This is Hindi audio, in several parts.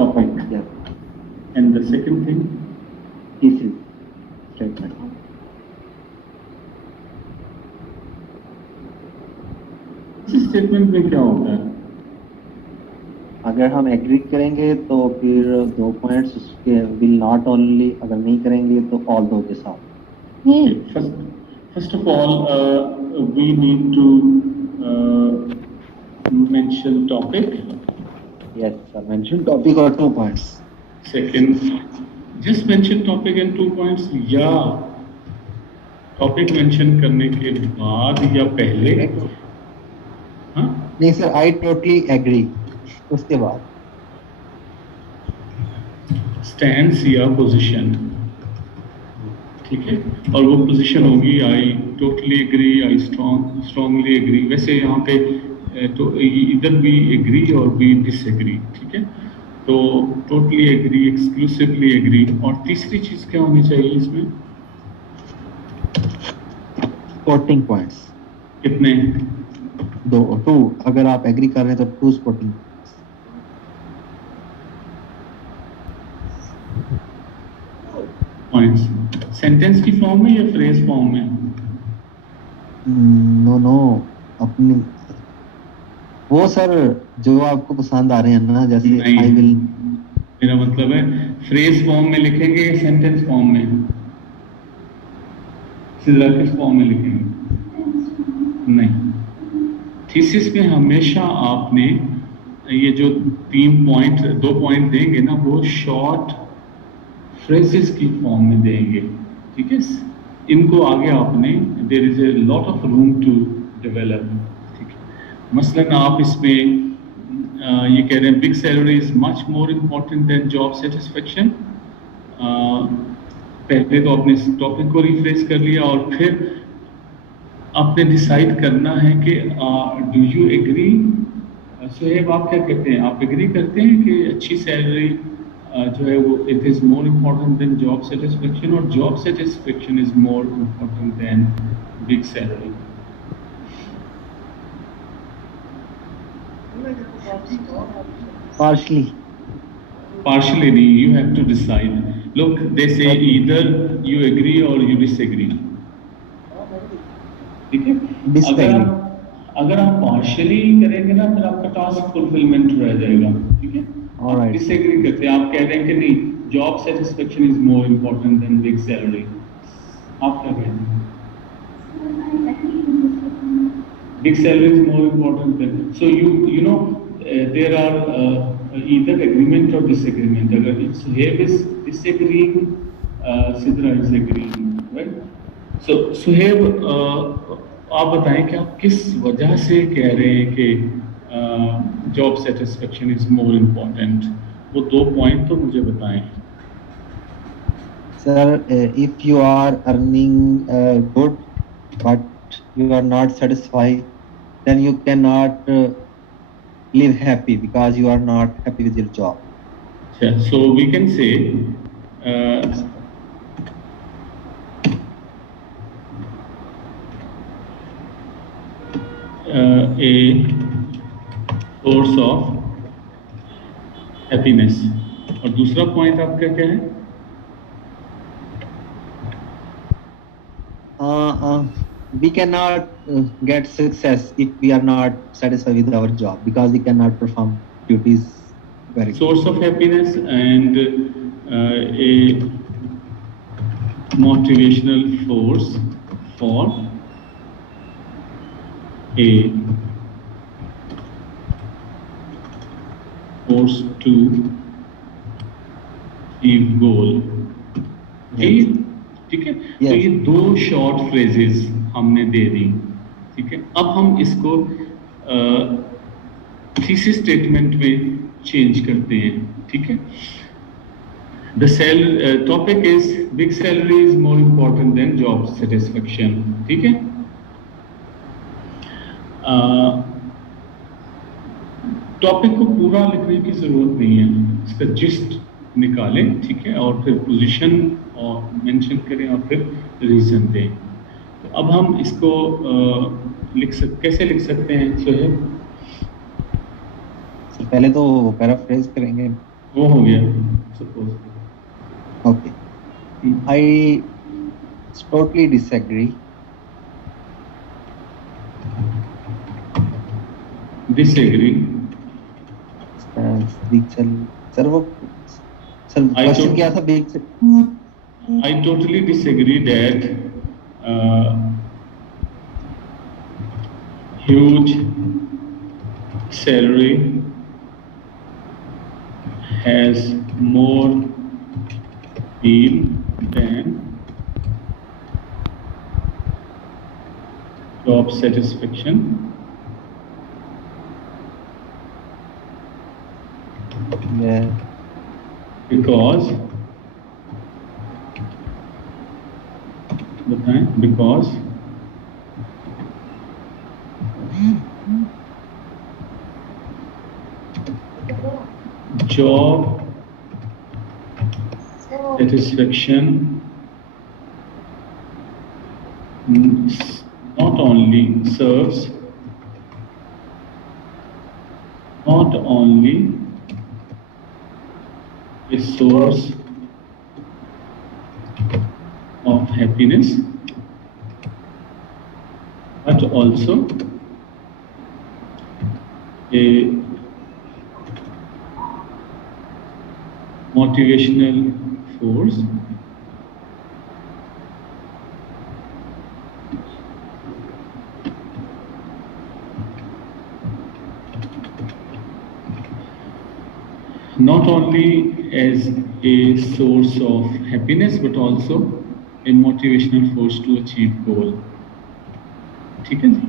topic. Yes. And the second thing? Thesis statement. इस स्टेटमेंट में क्या होता है? अगर हम एग्री करेंगे तो फिर 2 पॉइंट्स उसके विल नॉट ओनली, अगर नहीं करेंगे तो ऑल दो के साथ. First of all, we need to mention topic. Yes, sir. Mention topic or 2 points. Second, just mention topic and 2 points. या topic mention करने के बाद या पहले? हाँ? नहीं सर, I totally agree. उसके बाद stance या position, ठीक है, और वो पोजीशन होगी I totally agree, I strongly agree. वैसे यहाँ पे तो इधर भी एग्री और भी डिसएग्री, ठीक है. तो टोटली एग्री, एक्सक्लूसिवली एग्री. और तीसरी चीज क्या होनी चाहिए इसमें? Sporting points. कितने? 2. अगर आप एग्री कर रहे हैं तो 2 स्पोर्टिंग पॉइंट्स. सेंटेंस की फॉर्म में या फ्रेज फॉर्म में? नो अपनी वो सर जो आपको पसंद आ रहे हैं ना, जैसे आई विल. मेरा मतलब है फ्रेज फॉर्म में लिखेंगे या सेंटेंस फॉर्म में? सीधा किस फॉर्म में लिखेंगे? नहीं, थीसिस में हमेशा आपने ये जो 2 पॉइंट देंगे ना, वो शॉर्ट फ्रेजेस की फॉर्म में देंगे, ठीक है. इनको आगे आपने there is a lot of room to develop, ठीक है. मसलन आप इसमें ये कह रहे हैं big salary is much more important than job satisfaction. पहले तो आपने इस टॉपिक को रिफ्रेश कर लिया और फिर आपने डिसाइड करना है कि डू यू एग्री. सोहेब, आप क्या कहते हैं? आप एग्री करते हैं कि अच्छी सैलरी जो है वो it is more important than job satisfaction, और job satisfaction is more important than big salary? Partially नहीं, you have to decide. Look, they say either you agree or you disagree. ठीक है. अगर आप partially करेंगे ना, फिर आपका टास्क फुलफिलमेंट रह जाएगा, ठीक है. आप डिसएग्री करते हैं, आप कह रहे हैं कि नहीं, job satisfaction is more important than big salary. आप क्या कहते हैं? Big salary is more important than. So you know there are either agreement or disagreement. अगर Suhaib is disagreeing, Sidra is agreeing, right? So Suhaib, आप बताएं कि आप किस वजह से कह रहे हैं कि job satisfaction is more important? वो 2 पॉइंट तो मुझे बताएं. Sir, if you are earning good but you are not satisfied, then you cannot live happy because you are not happy with your job. Yeah, so we can say a source of happiness. और दूसरा पॉइंट आपका क्या है? We cannot get success if we are not satisfied with our job because we cannot perform duties very good. Source of happiness and a motivational force for a force to achieve goal. ठीक है. तो ये 2 शॉर्ट फ्रेजेस हमने दे दी, ठीक है. अब हम इसको थीसिस स्टेटमेंट में चेंज करते हैं, ठीक है. The topic is big salary is more important than job satisfaction, ठीक है. टॉपिक को पूरा लिखने की जरूरत नहीं है, इसका जिस्ट निकालें, ठीक है, और फिर पोजीशन और मेंशन करें और फिर रीजन दें. तो अब हम इसको कैसे लिख सकते हैं सोहेब? पहले तो पैराफ्रेज करेंगे. वो हो गया suppose. Okay. I totally disagree. Disagree. Sir वो सर I क्वेश्चन tot- क्या था बीच से? I totally disagree that huge salary has more appeal than job satisfaction. Yeah. Because बताएं, because job satisfaction not only serves not only a source of happiness but also a motivational force not only as a source of happiness but also a motivational force to achieve goal. ठीक है जी।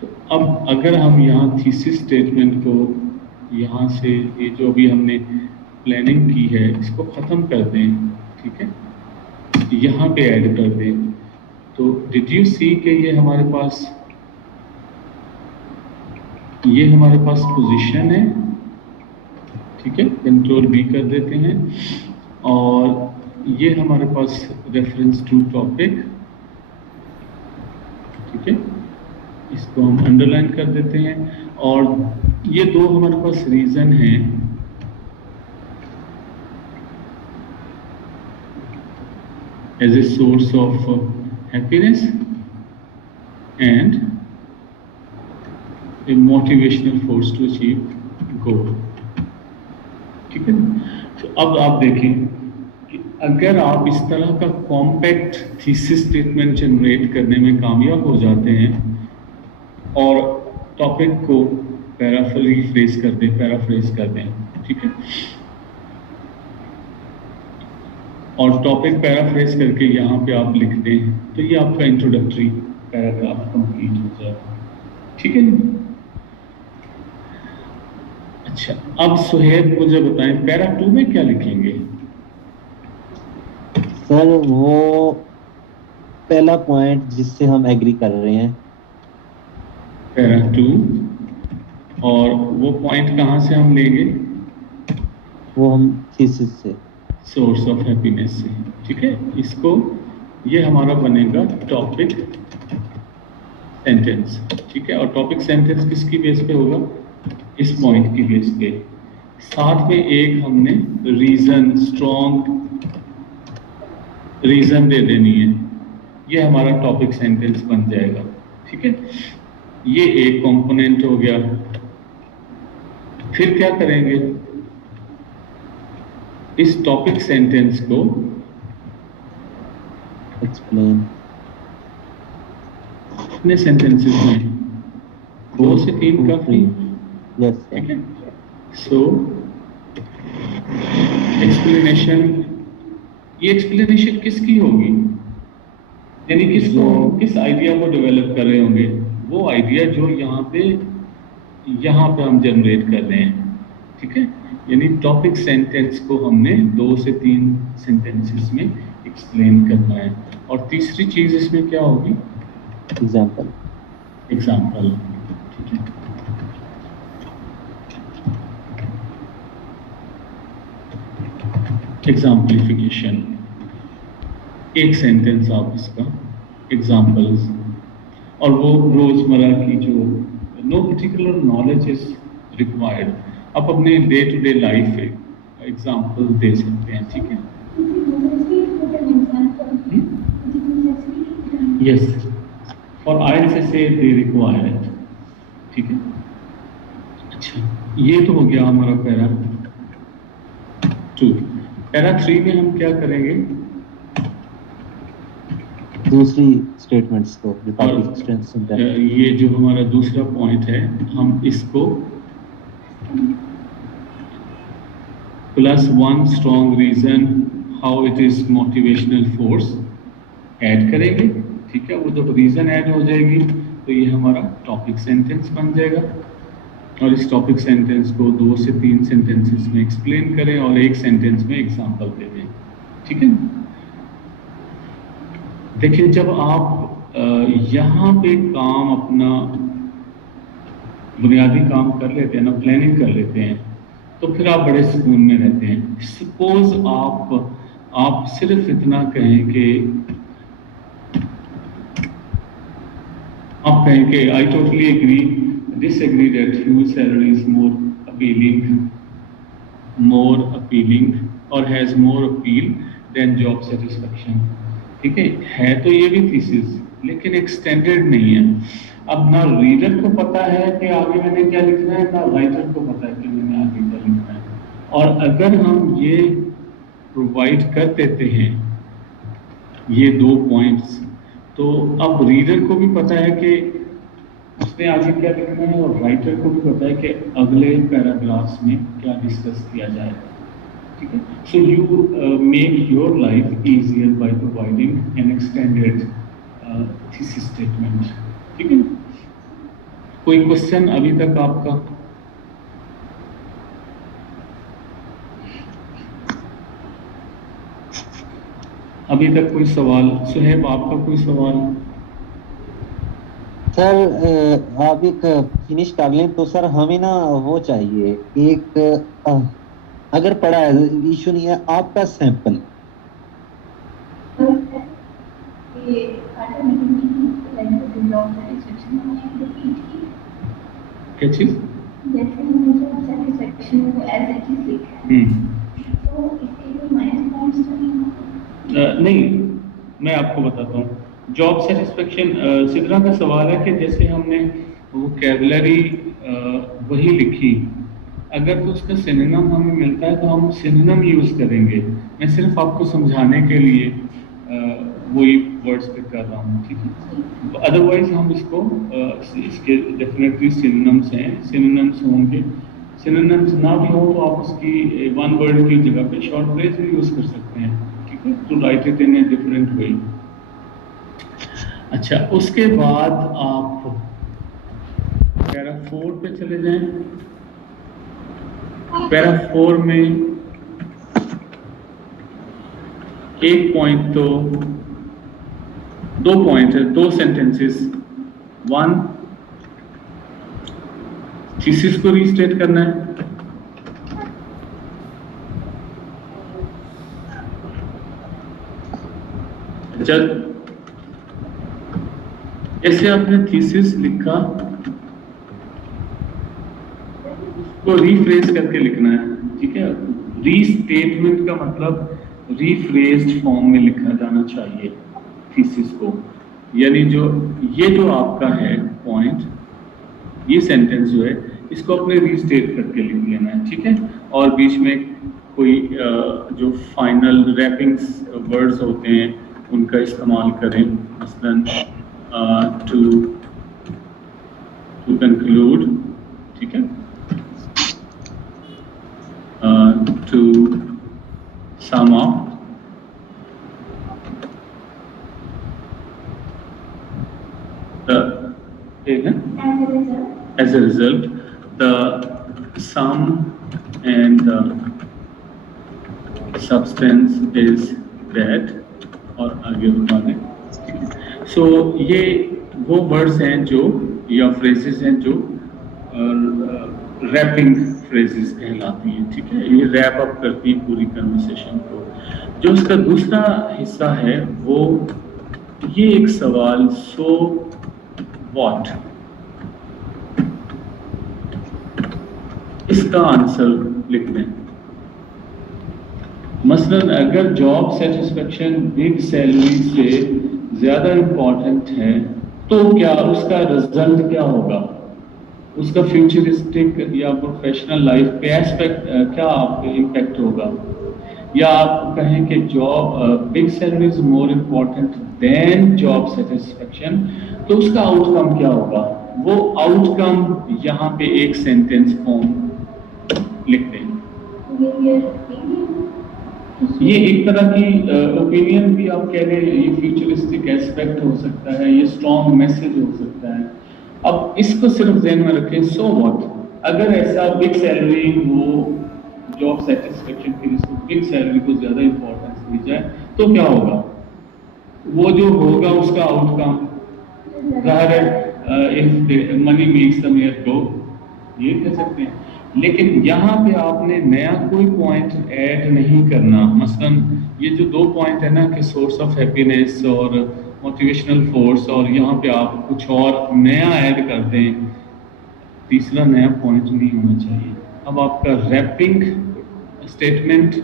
तो अब अगर हम यहाँ थीसिस स्टेटमेंट को यहाँ से ये जो भी हमने प्लानिंग की है इसको ख़त्म कर दें, ठीक है, यहाँ पे ऐड कर दें। तो डिड यू सी कि ये हमारे पास पोजीशन है, ठीक है, कंट्रोल बी कर देते हैं और ये हमारे पास रेफरेंस टू टॉपिक, ठीक है, इसको हम अंडरलाइन कर देते हैं और ये दो हमारे पास रीजन हैं as a source of happiness and a motivational force to achieve goal, ठीक है। तो अब आप देखें कि अगर आप इस तरह का कॉम्पैक्ट थीसिस स्टेटमेंट जनरेट करने में कामयाब हो जाते हैं और टॉपिक को पैराफ्रेज कर दें, ठीक है, और टॉपिक पैराफ्रेज करके यहाँ पे आप लिख दें तो ये आपका इंट्रोडक्टरी पैराग्राफ कंप्लीट हो जाएगा, ठीक है। अच्छा, अब सुहेब मुझे बताएं पैरा 2 में क्या लिखेंगे? सर वो पहला पॉइंट जिससे हम एग्री कर रहे हैं पैरा 2, और वो पॉइंट कहाँ से हम लेंगे? वो हम थीसिस से, सोर्स ऑफ हैप्पीनेस से, ठीक है। इसको ये हमारा बनेगा टॉपिक सेंटेंस, ठीक है, और टॉपिक सेंटेंस किसकी बेस पे होगा? इस पॉइंट की बेस पे। साथ में एक हमने रीजन, स्ट्रॉन्ग रीजन दे देनी है, ये हमारा टॉपिक सेंटेंस बन जाएगा, ठीक है। ये एक कंपोनेंट हो गया। फिर क्या करेंगे? इस टॉपिक सेंटेंस को एक्सप्लेन अपने सेंटेंसेस में 2 से 3 काफी, यस ठीक है। सो एक्सप्लेनेशन, ये एक्सप्लेनेशन किसकी होगी? यानी किस आइडिया को डेवलप कर रहे होंगे? वो आइडिया जो यहाँ पे हम जनरेट कर रहे हैं, ठीक है। यानी टॉपिक सेंटेंस को हमने 2 से 3 सेंटेंसेस में एक्सप्लेन करना है। और तीसरी चीज इसमें क्या होगी? एग्जाम्पल, ठीक है। एग्जाम्पलिफिकेशन, एक सेंटेंस आप इसका एग्जाम्पल्स, और वो रोजमर्रा की जो no particular knowledge is required, आप अपने day to day life example दे सकते हैं, ठीक है। यस, फॉर IELTS से दे रिक्वायर इट, ठीक है। अच्छा, ये तो हो गया हमारा पैरा 2। पैरा 3 में हम क्या करेंगे? दूसरी स्टेटमेंट्स को जो और टॉपिक एक्सटेंशन है, ये जो हमारा दूसरा पॉइंट है, हम इसको +1 strong reason how it is motivational force add करेंगे, ठीक है। वो जब रीजन ऐड हो जाएगी तो ये हमारा टॉपिक सेंटेंस बन जाएगा, और इस टॉपिक सेंटेंस को 2 से 3 सेंटेंसेस में एक्सप्लेन करें और 1 सेंटेंस में एग्जांपल दे दें, ठीक है। देखिए, जब आप यहाँ पे काम अपना बुनियादी काम कर लेते हैं ना, प्लानिंग कर लेते हैं, तो फिर आप बड़े सुकून में रहते हैं। सपोज आप सिर्फ इतना कहें कि I totally agree, disagree that huge salary is more appealing और has more appeal than job satisfaction, ठीक है तो ये भी थीसिस, लेकिन एक्सटेंडेड नहीं है। अब ना रीडर को पता है कि आगे मैंने क्या लिखना है, ना राइटर को पता है कि मैंने आगे क्या लिखना है। और अगर हम ये प्रोवाइड कर देते हैं ये 2 पॉइंट्स, तो अब रीडर को भी पता है कि उसने आगे क्या लिखना है, और राइटर को भी पता है कि अगले पैराग्राफ्स में क्या डिस्कस किया जाएगा, ठीक है। So you make your life easier by providing N extended thesis statement, ठीक है। कोई क्वेश्चन अभी तक आपका? अभी तक कोई सवाल? सुहेब, आपका कोई सवाल? सर आप एक फिनिश कर लें तो सर हमें ना वो चाहिए एक अगर पड़ा है इशू नहीं है आपका सैंपल। क्या चीज? जैसे हमने जॉब सेटिस्फेक्शन को एज इट इज लिखा है, तो इसके कोई माइनस पॉइंट्स तो नहीं होंगे? नहीं, मैं आपको बताता हूँ। जॉब सेटिस्फेक्शन, सिद्रा का सवाल है कि जैसे हमने वोकैबुलरी वही लिखी, अगर तो उसका सिनोनिम हमें मिलता है तो हम सिनोनिम यूज करेंगे। मैं सिर्फ आपको समझाने के लिए वही वर्ड्स पिक कर रहा हूँ, ठीक है। अदरवाइज हम इसको इसके डेफिनेटली सिनोनिम्स हैं, सिनोनिम्स होंगे। सिनोनिम्स ना भी हो तो आप उसकी 1 वर्ड की जगह पे शॉर्ट फ्रेज भी यूज कर सकते हैं, ठीक है, to write it in a different way. अच्छा, उसके बाद आप पैरा 4 पे चले जाएं। पैरा 4 में एक पॉइंट तो 2 पॉइंट है, 2 सेंटेंसेस। 1 थीसिस को रीस्टेट करना है, जैसे आपने थीसिस लिखा उसको रीफ्रेज करके लिखना है, ठीक है। रीस्टेटमेंट का मतलब रीफ्रेज्ड फॉर्म में लिखा जाना चाहिए थीसिस को, यानी ये जो आपका है पॉइंट, ये सेंटेंस जो है इसको अपने रीस्टेट करके लिख लेना है, ठीक है। और बीच में कोई जो फाइनल रैपिंग्स वर्ड्स होते हैं उनका इस्तेमाल करें, मसलन टू कंक्लूड, ठीक है, to sum up, as a result, the sum and the substance is that, और आगे बताने। So ये वो वर्ड्स हैं जो या फ्रेजेस हैं जो रैपिंग फ्रेजेस कहलाती हैं, ठीक है। ये रैप अप करती हैं पूरी कन्वर्सेशन को। जो उसका दूसरा हिस्सा है वो ये एक सवाल, सो व्हाट, इसका आंसर लिख दें। मसलन अगर जॉब सेटिस्फेक्शन बिग सैलरी से ज़्यादा इम्पोर्टेंट है तो क्या उसका रिजल्ट क्या होगा, उसका फ्यूचरिस्टिक या प्रोफेशनल लाइफ पे एस्पेक्ट क्या इम्पैक्ट होगा। या आप कहें कि job big salary is more important than job satisfaction, तो उसका आउटकम क्या होगा। वो आउटकम यहाँ पे एक सेंटेंस फॉर्म लिख दें। ये एक तरह की ओपिनियन भी आप कह रहे हैं, ये फ्यूचरिस्टिक एस्पेक्ट हो सकता है, ये स्ट्रॉन्ग मैसेज हो सकता है। अब इसको सिर्फ ध्यान में रखें, सो व्हाट, अगर ऐसा बिग सैलरी हो, जॉब सेटिस्फेक्शन के लिए बिग सैलरी को ज्यादा इंपॉर्टेंस दी जाए तो क्या होगा, वो जो होगा उसका आउटकम जाहिर है if money makes the man गो, ये कह सकते हैं। लेकिन यहाँ पे आपने नया कोई पॉइंट ऐड नहीं करना। मसलन ये जो 2 पॉइंट है ना कि सोर्स ऑफ हैप्पीनेस और मोटिवेशनल फोर्स, और यहाँ पे आप कुछ और नया ऐड कर दें, तीसरा नया पॉइंट नहीं होना चाहिए। अब आपका रैपिंग स्टेटमेंट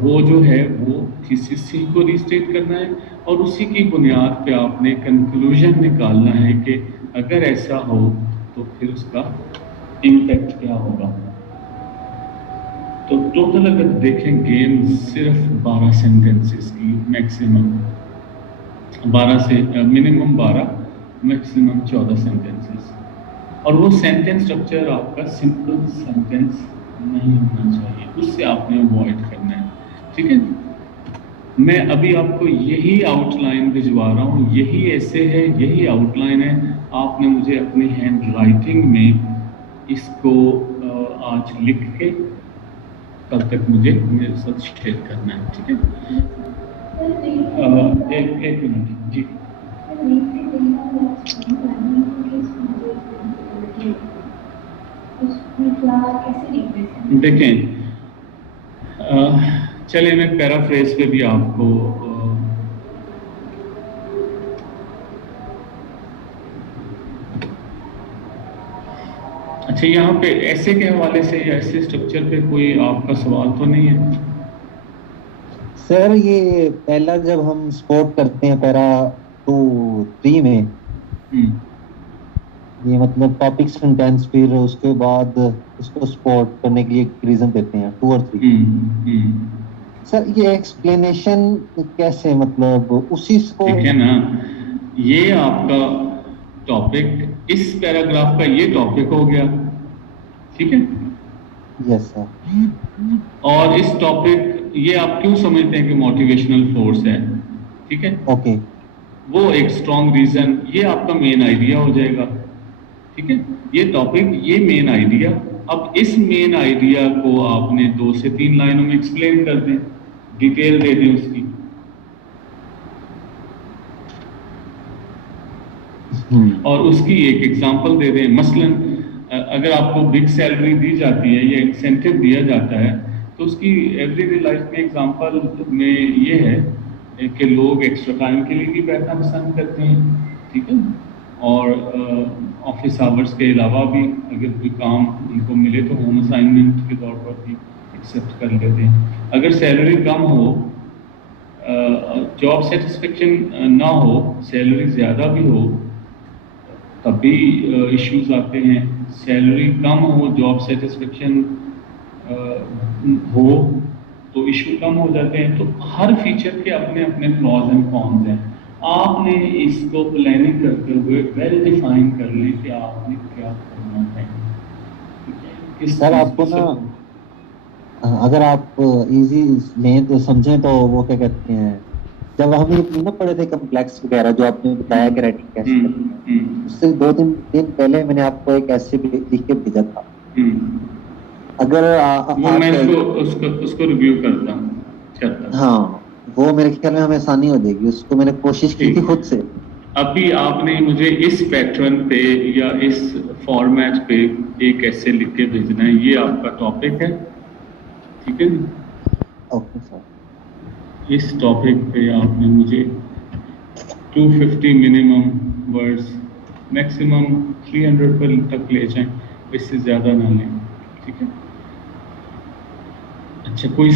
वो जो है वो थीसिस को रीस्टेट करना है और उसी की बुनियाद पे आपने कंक्लूजन निकालना है कि अगर ऐसा हो तो फिर उसका इम्पैक्ट क्या होगा। तो टोटल अगर देखें गेम सिर्फ 12 सेंटेंसेस की, मैक्सिमम 12 से मिनिमम 12, मैक्सिमम 14 सेंटेंसेस, और वो सेंटेंस स्ट्रक्चर आपका सिंपल सेंटेंस नहीं होना चाहिए, उससे आपने अवॉइड करना है। ठीक है, मैं अभी आपको यही आउटलाइन भिजवा रहा हूँ, यही ऐसे है, यही आउटलाइन है। आपने मुझे अपनी हैंड राइटिंग में इसको आज लिख के कल तक मुझे मेरे साथ शेयर करना है। ठीक है, एक मिनट जी। देखें, चलिए मैं पैराफ्रेज पे भी आपको अच्छा, यहाँ पे ऐसे के हवाले से या ऐसे स्ट्रक्चर पे कोई आपका सवाल तो नहीं है सर? ये पहला जब हम स्पोर्ट करते हैं पैरा 2-3 में, ये मतलब टॉपिक सेंटेंस, फिर उसके बाद उसको स्पोर्ट करने के लिए एक रीजन देते हैं 2 और 3। सर ये एक्सप्लेनेशन कैसे, मतलब उसी को, ठीक है ना, ये आपका टॉपिक, इस पैराग्राफ का ये टॉपिक हो गया। ठीक है, यस सर। और इस टॉपिक ये आप क्यों समझते हैं कि मोटिवेशनल फोर्स है। ठीक है, ओके, वो एक स्ट्रॉन्ग रीजन, ये आपका मेन आइडिया हो जाएगा। ठीक है, ये टॉपिक, ये मेन आइडिया। अब इस मेन आइडिया को आपने 2 से 3 लाइनों में एक्सप्लेन कर दें, डिटेल दे दें उसकी। और उसकी एक एग्जांपल दे दें। मसलन अगर आपको बिग सैलरी दी जाती है या इंसेंटिव दिया जाता है तो उसकी एवरीडे लाइफ में एग्जांपल में ये है कि लोग एक्स्ट्रा टाइम के लिए भी बैठना पसंद करते हैं। ठीक है, और ऑफिस आवर्स के अलावा भी अगर कोई काम उनको मिले तो होम असाइनमेंट के तौर पर भी एक्सेप्ट कर लेते हैं। अगर सैलरी कम हो, जॉब सेटिस्फेक्शन ना हो, सैलरी ज़्यादा भी हो, तब भी इश्यूज आते हैं। सैलरी कम हो, जॉब सेटिस्फेक्शन हो तो इशू कम हो जाते हैं। तो हर फीचर के अपने अपने प्रॉज एंड कॉन्स हैं। आपने इसको प्लानिंग करते हुए वेल डिफाइन कर लें कि आपने क्या करना है। सर आपको ना, अगर आप इजी लें तो समझें तो वो क्या कहते हैं, जब हम ये ना पढ़े थे कॉम्प्लेक्स वगैरह जो आपने बताया कि राइटिंग कैसे करनी है, उससे 2-3 दिन पहले मैंने आपको एक ऐसे लिख के भेजा था। अगर वो मैं उसको रिव्यू करता हूँ। हाँ, वो मेरे ख्याल में हमें आसानी हो जाएगी। उसको मैंने कोशिश की थी खुद से। अभी आपने मुझे इस पैटर्न पे या इस फॉर्मेट पे एक ऐसे लिख के भेजना है, ये आपका टॉपिक है। ठीक है, ओके सर। इस टॉपिक पे आपने मुझे 250 मिनिमम वर्ड्स, मैक्सिमम 300 पर तक ले जाएं, इससे ज़्यादा ना लें। ठीक है, अच्छा, कोई